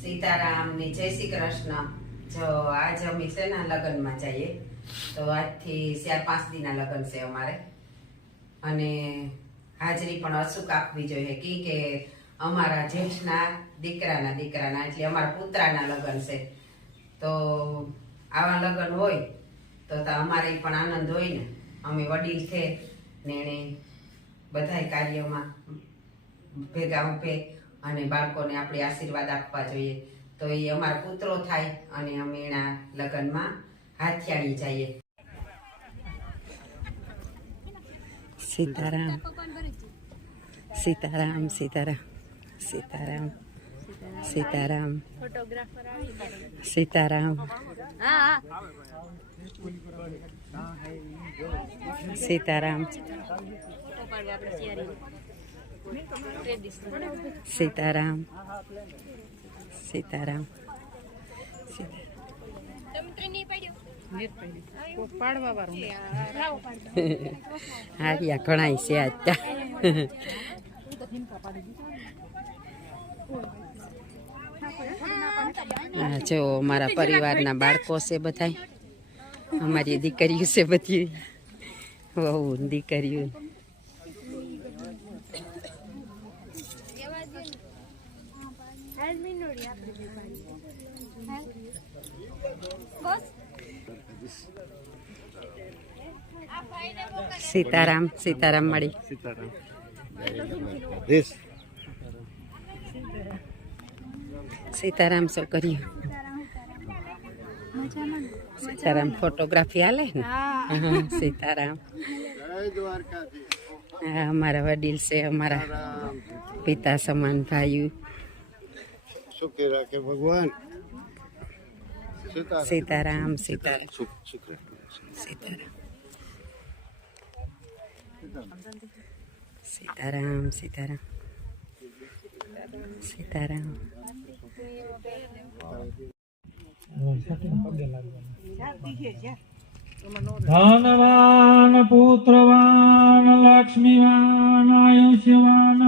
સીતારામ ની જય શ્રી કૃષ્ણ। જો આજ અમે છે ને લગ્નમાં જઈએ તો આજથી 4-5 દિના લગ્ન છે અમારે અને હાજરી પણ અચૂક આપવી જોઈએ કે અમારા જેઠના દીકરાના એટલે અમારા પુત્રાના લગ્ન છે તો આવા લગ્ન હોય તો અમારે પણ આનંદ હોય ને। અમે વડીલ છે ને એને બધાય કાર્યમાં ભેગા ઉભે અને બાળકોને આપણે આશીર્વાદ આપવા જોઈએ તો એ અમારા પુત્રો થાય અને અમે એના લગ્નમાં હાથિયાણી જઈએ। સીતારામ સીતારામ સીતારામ સીતારામ સીતારામ સીતારામ સીતારામ સીતારામ સીતારામ હારિયા ઘણા છે આજ જો મારા પરિવારના બાળકો છે બધા અમારી દીકરીઓ છે બધી વહુ દીકરીઓ સીતારામ સીતારામ મળી સીતારામ છોકરીઓ સીતારામ ફોટોગ્રાફી હાલે ને સીતારામ અમારા વડીલ છે અમારા પિતા સમાન ભાઈઓ ભગવાન સીતારામ સીતારામ સીતારામ સીતારામ સીતારામ સીતારામ ધનવાન પુત્રવાન લક્ષ્મીવાન આયુષ્યવાન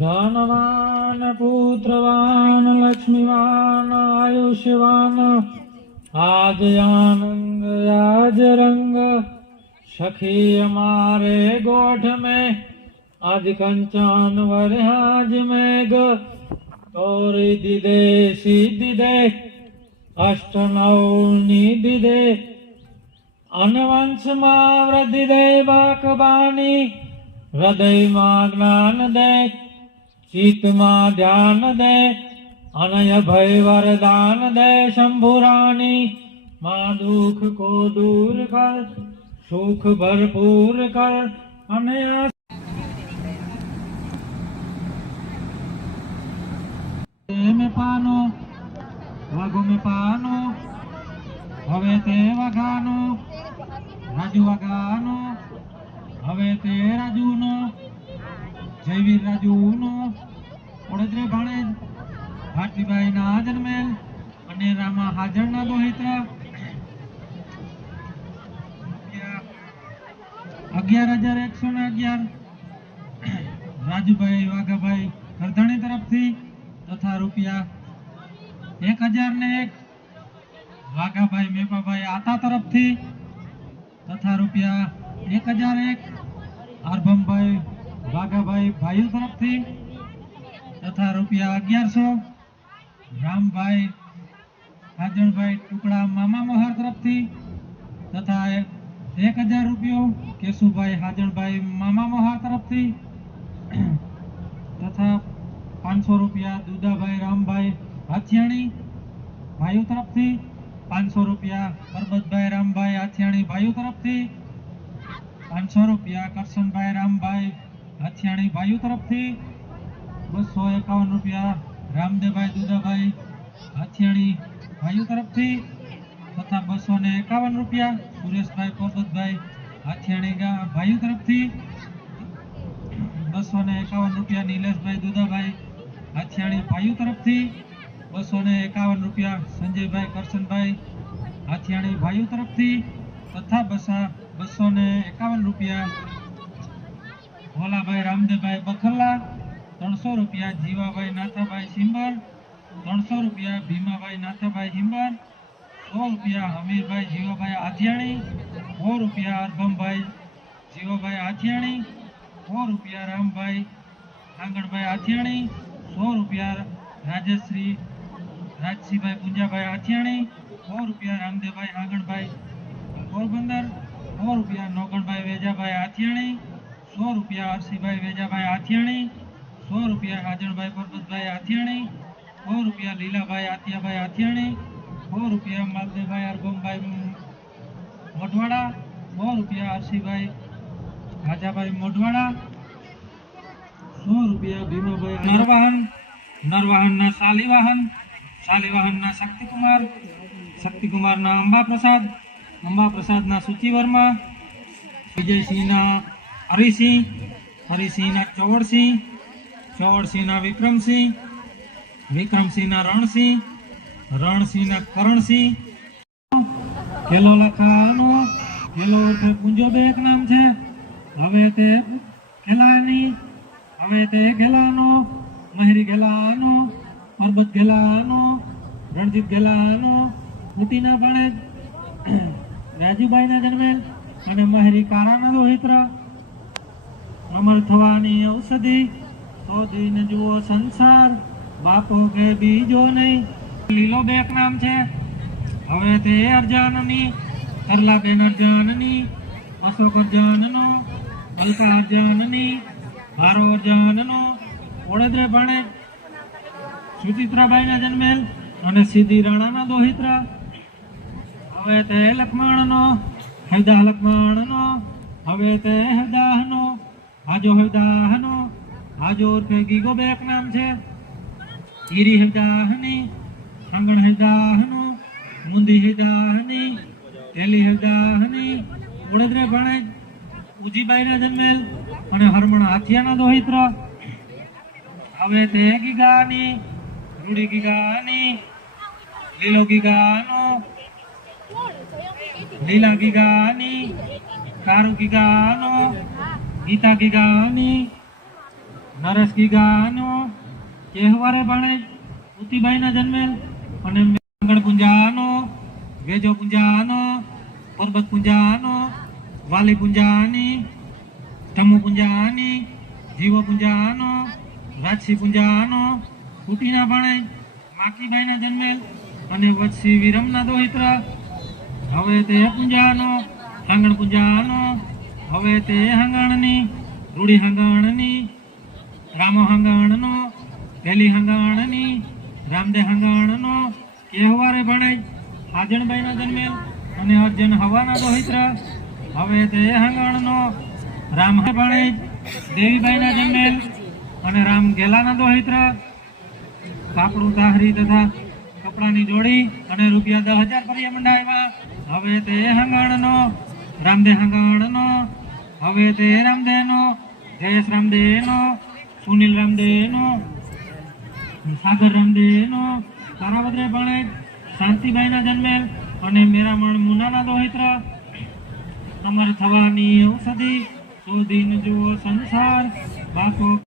ધનવાન પુત્રવાન લક્ષ્મીવાન આયુષ્યવાન આજ આનંદ આજ રંગ સખી અમારે गोठ में आज कंचन वरहाज मेघ तोरी दिदे सिद्धि दे अष्ट नव निधि दे अनवंश मां वृद्धि दे बाकबानी हृदय मां ज्ञान दे चित्त मां ध्यान दे अनय भय वरदान दे शंभुरानी मां दुख को दूर कर सुख भरपूर कर अनया में पानो वागो में पानो हवे ते वगानो राजू वगानो हवे ते राजूनो जयवीर राजूनो ओडद्रे भाणे भारतीबाई ना जन्मेल अने रामा हाजर ना दोहित्रा 11,111 राजूभाई वाघाभाई करधणी तरफ थी तथा रुपया 1,001 वाघाभाई मेपाभाई आता तरफ थी तथा रुपया 1,001 आरभमभाई वाघाभाई भाई तरफ थी तथा रुपया 1,100 रामभाई हाजणभाई टुकड़ा मामा मोहर तरफ थी तथा 1,000 रुपया केशुभाई हाजणभाई मामा मोहर तरफ थी तथा 500 रुपया दूधाभाई रामभाई हाथियाणी भाइयों तरफ थी 500 रुपया परबतभाई रामभाई हाथियाणी भाइयों तरफ थी 500 रुपया करशनभाई रामभाई हाथियाणी હાથિયાણી ભાઈઓ તરફથી 251 રૂપિયા રામદેવભાઈ દુદાભાઈ હાથિયાણી ભાઈઓ તરફથી તથા 251 રૂપિયા સુરેશભાઈ પરબતભાઈ હાથિયાણી ભાઈઓ તરફથી 251 રૂપિયા નિલેશભાઈ દુદાભાઈ હાથિયાણી ભાઈઓ તરફથી 251 રૂપિયા સંજયભાઈ કરશનભાઈ હાથિયાણી ભાઈઓ તરફથી તથા 251 રૂપિયા ભોલાભાઈ રામદેવભાઈ બખરલા 300 રૂપિયા જીવાભાઈ નાથાભાઈ સિંબર 300 રૂપિયા ભીમાભાઈ નાથાભાઈ હિંબર 100 રૂપિયા હમીરભાઈ જીવાભાઈ આથિયાણી 100 રૂપિયા અરભમભાઈ જીવાભાઈ આથિયાણી 100 રૂપિયા રામભાઈ આંગણભાઈ આથિયાણી 100 રૂપિયા રાજશ્રી રાજસિંહભાઈ પુંજાભાઈ આથિયાણી 100 રૂપિયા રામદેવભાઈ આંગણભાઈ પોરબંદર 100 રૂપિયા નોગણભાઈ વેજાભાઈ આથિયાણી 100 રૂપિયા હરસિંહભાઈ વેજાભાઈ આથિયાણી 100 રૂપિયા રાજણભાઈ પરબતભાઈ આથિયાણી 100 રૂપિયા લીલાભાઈ આતિયાભાઈ આથિયાણી 100 રૂપિયા માલદેવભાઈ અરગમભાઈ મોઢવાડા 100 રૂપિયા હરસિંહભાઈ રાજાભાઈ મોઢવાડા 100 રૂપિયા ભીમાભાઈ નરવાહનના શાલીવાહનના શક્તિકુમારના અંબાપ્રસાદના સુચિવર્મા વિજયસિંહના હરિસિંહના ચૌડસિંહના વિક્રમસિંહના રણસિંહના કરણસિંહ ખેલો લખાનો ખેલો અર્થે પૂંજો બે એક નામ છે હવે તે ખેલાનો મહેરી ખેલાનો પરબત ખેલાનો રણજીત ખેલાનો ઉટીના ભાણેજ રાજુભાઈના જન્મેલ અને મહેરી કારાના દોહિત્ર અમર થવાની ઔષધિ તો દિન જુઓ સંસાર બાપો કે બીજો નહીં લીલો બેક નામ છે હવે તે અરજાનની કરલાબેન અરજાનની અશોક અરજાનનો અલકા અરજાનની ભારો અરજાનનો ઓળેદરે ભાણેજ સુચિત્રાબાઈના જન્મેલ અને સિદ્ધિ રાણાના દોહિત્ર હવે તે લક્ષ્મણનો હૈદા લક્ષ્મણનો હવે તે હૈદાહનો આજો ઓરખે ગીગો બેક નામ છે હીરી હૈદાહની આંગણ હૈદાહનો મુંદી હૈદાહની તેલી હૈદાહની ઓળેદરે ભાણેજ ઉજીબાઈના જન્મેલ અને હરમણ હાથિયાના દોહિત્ર હવે તે ગીગાની રૂડી ગીગાની લીલો ગીગાનો લીલા ગીગાની કારુ ગીગાનો ગીતા ગીગાની નરેશ ગીગાનો કેહવારે ભાણેજ ઉતીબાઈના જન્મેલ અને મંગળ પુંજાનો વેજો પુંજાનો પરબત પુંજાનો વાલી પુંજાની ધમુ પુંજાની જીવો પુંજાનો રાજસિંહ પુંજાનો ઉટીના ભાણેજ માકીબાઈના જન્મેલ અને વત્સી વિરમના દોહિત્ર હવે તે પુંજાનો હાંગણ પુંજાનો હવે તે હાંગણની રૂડી હાંગણની રામો હાંગણનો પેલી હાંગણની રામદે હાંગણનો કેહવારે ભાણેજ હાજણબાઈના જન્મેલ અને અર્જન હવાના દોહિત્ર હવે તે હાંગણનો રામ ભાણેજ દેવીબાઈના જન્મેલ અને રામ ગેલાના દોહિત્ર કાપડું તાહરી તથા કપડાની જોડી અને રૂપિયા 10,000 પરિયા મંડાવ્યા હવે તે હાંગણનો રામદે હાંગણનો હવે તે રામદેનો જયેશ રામદેનો સુનિલ રામદેનો સાગર રામદેનો તારાવદરે ભાણેજ શાંતિબાઈના જન્મેલ અને મેરામણ મુનાના દોહિત્ર અમર થવાની ઔષધિ તો દિન જુઓ સંસાર બાપો